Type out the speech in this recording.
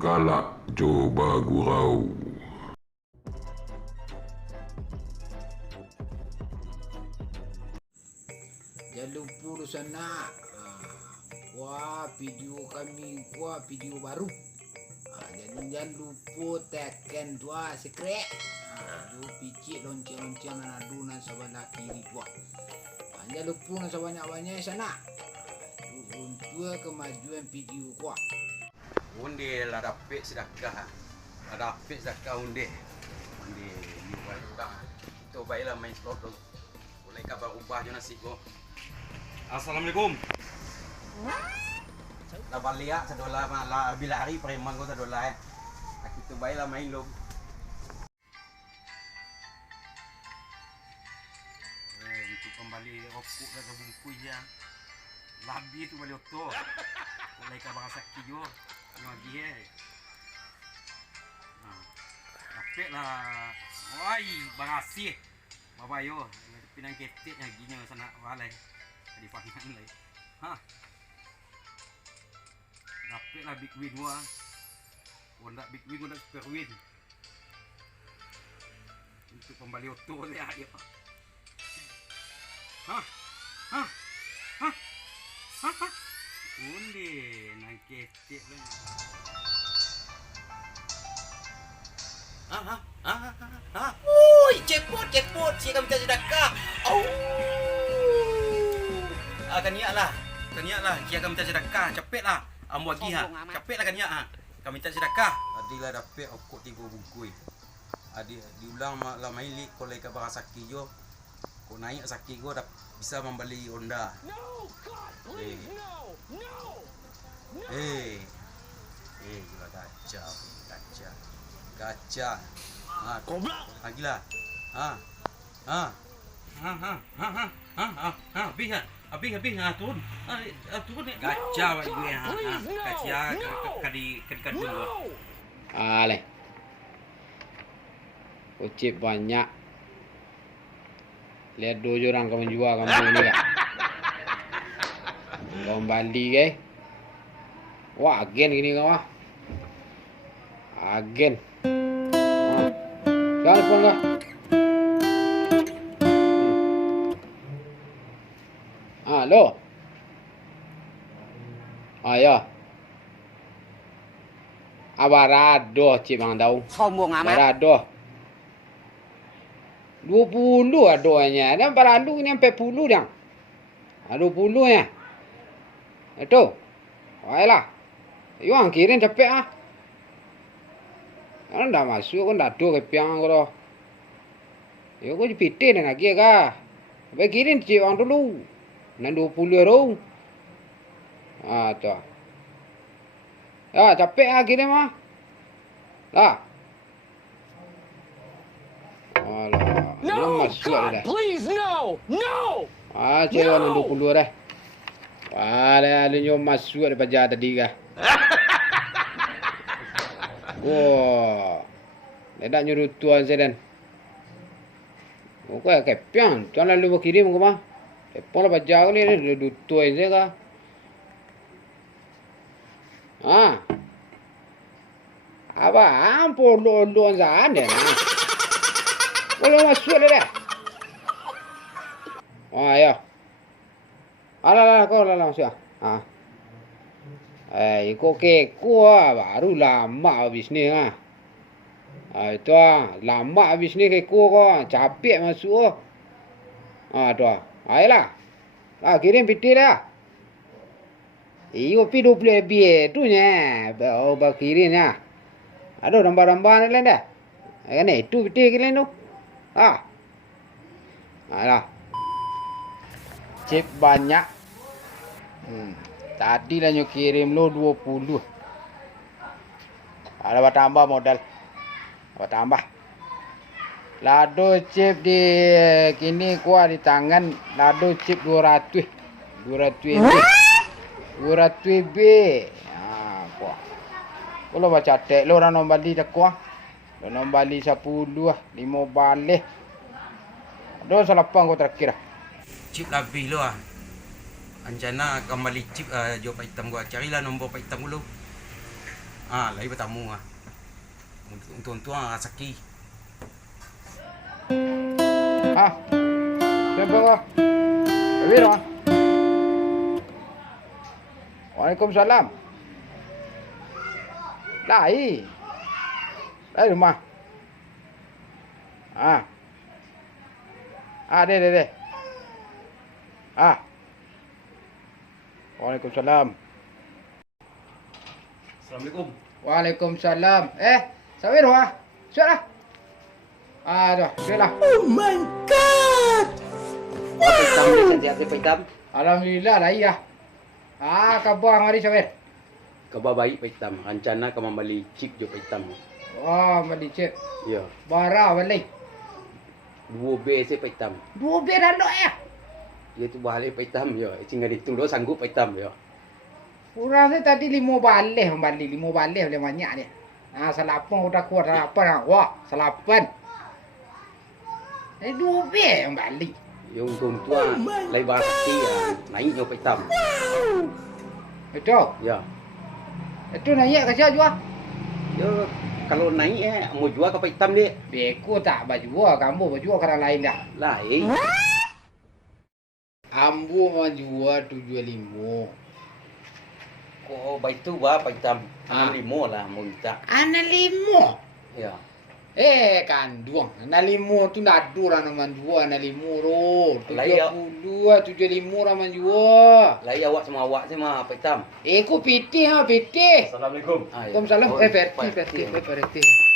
galak coba gurau. Jangan lupa lu sana. Wah, video kami, video baru. Jangan lupa tekan dua secret. Ju picit lonceng-lonceng adunan sebelah kiri dua. Jangan lupa sebanyak-banyak sana. Untuk kemajuan video gua. Undi lah dapat sedekah. Dapat sedekah undi. Undi ni bukan. Itu baiklah main slot tu. Boleh kabar ubah je nasib gua. Assalamualaikum. Lah balik sedolah lah bila hari preman gua sedolah eh. Kita baiklah main lu. Untuk kembali rokok dah bungkus je. Labi tu balik oto. Boleh kabar sakit jo. Lagi Dapat lah. Wai, berhasil. Babayo, pinang ketik lagi nya sana walai. Di pangan lai. Dapat lah big win gua. Honda big win, Honda super win. Untuk kembali oto ni ayo. Undi nang ketik lah. Cepot, siapa minta sedekah. Kaniaklah, siapa minta sedekah, cepatlah. Amu lagi cepatlah kaniak Kami minta sedekah. Adilah dapat okok 3 bungkus. Adi diulang lah main lik kolai ka bahasa sakit jo. Kau naik sakit gua dah bisa membeli Honda. Gila gacha. Goblok. Lagilah. Habis turun. Turun gacha buat gue gacha kadi dulu. Aleh. Kocip banyak. Lihat 2 orang kamu jual kamu ni ya. Kamu Bali ke? Wah, agen gini kau ah. Agen. Telepon kah? Halo. Ya. Abarado cik bang tahu. Sombong amat. Abarado. 20 adonya. Dan baralu ni sampai 10 dah. 20 ya. Itu. Baiklah. Yang kirim cepet ah. Kan dah masuk kan dah do kepiang ko. Yo ko dipite dan lagi ka. Sampai kirim cik bang dulu. Nan 20 euro. Tu. Ya, cepet ah kirim ah. Lah. Alah. No, God, please, no! Cik kan 20 dah. Ada nyo masuk ada pajar tadi kah. Wah. Dah nyuruh tuan saya dan. Kau kepiang. Tuan lalu kirim ke mah. Telepon lah pajar ni tuan saya kah. Apa ampun luan sana. Kalau masuk dah. Ya. Alah kau lah masuk. Kau baru lama habis ni itu lama habis ni kau capek masuk. Tu. Ayolah. Kirim piti dah. Kopi 20 lebih tu nya. Bawa kirim nya. Aduh rambar-rambar ni dah. Kan itu piti kirim tu. Alah. Chip banyak. Tadi lah nyo kirim lo 20. Ada bertambah modal. Bertambah. Lado chip di kini kuat di tangan. Lado chip 200. 200 MB. 200 MB. Kuat. Kalau baca tek lo orang nombali tak kuat. Lo nombali 10 5 balik. Ada salapang kau terakhir. Chip lebih lo Anjana kembali chip jawab Pak Hitam gua. Carilah nombor Pak Hitam dulu. Lai bertamu Untuk rezeki. Siapa kau? Kabir ah. Waalaikumsalam. Lai rumah. Deh. Waalaikumsalam. Assalamualaikum. Waalaikumsalam. Sabir wah. Siap lah. Aduh, siap lah. Apa hitam ni siap apa hitam? Alhamdulillah lah iya. Khabar hari Sabir. Kabar baik Pak Hitam. Rencana kau membeli chip je Pak Hitam. Beli cip. Ya. Bara balik. 2B saya Pak Hitam. 2 bir dah ya. Dia tu balik Pak Hitam ya. Tinggal ditung sanggup Pak Hitam ya. Kurang saya tadi 5 balik kembali. 5 balik boleh banyak dia. Salapan udah kuat salapan. Wah, salapan. 2 bir kembali. Yang untung tua lain barang sakti naiknya Pak Hitam. Betul. Ya. Itu naik ke siapa jual? Ya kalau naik mau jual ke Pak Hitam dia. Beku tak baju kamu baju orang lain dah. Lain. Ambu mau jual 75. Kau baik tu Pak Hitam. 65 lah mau minta. 65. Ya. Kandung. 65 tu nak dua nama jual 65 ro. 70 75 nama jual. Lai awak sama Pak Hitam. Ku piti. Assalamualaikum. Waalaikumsalam. Verti.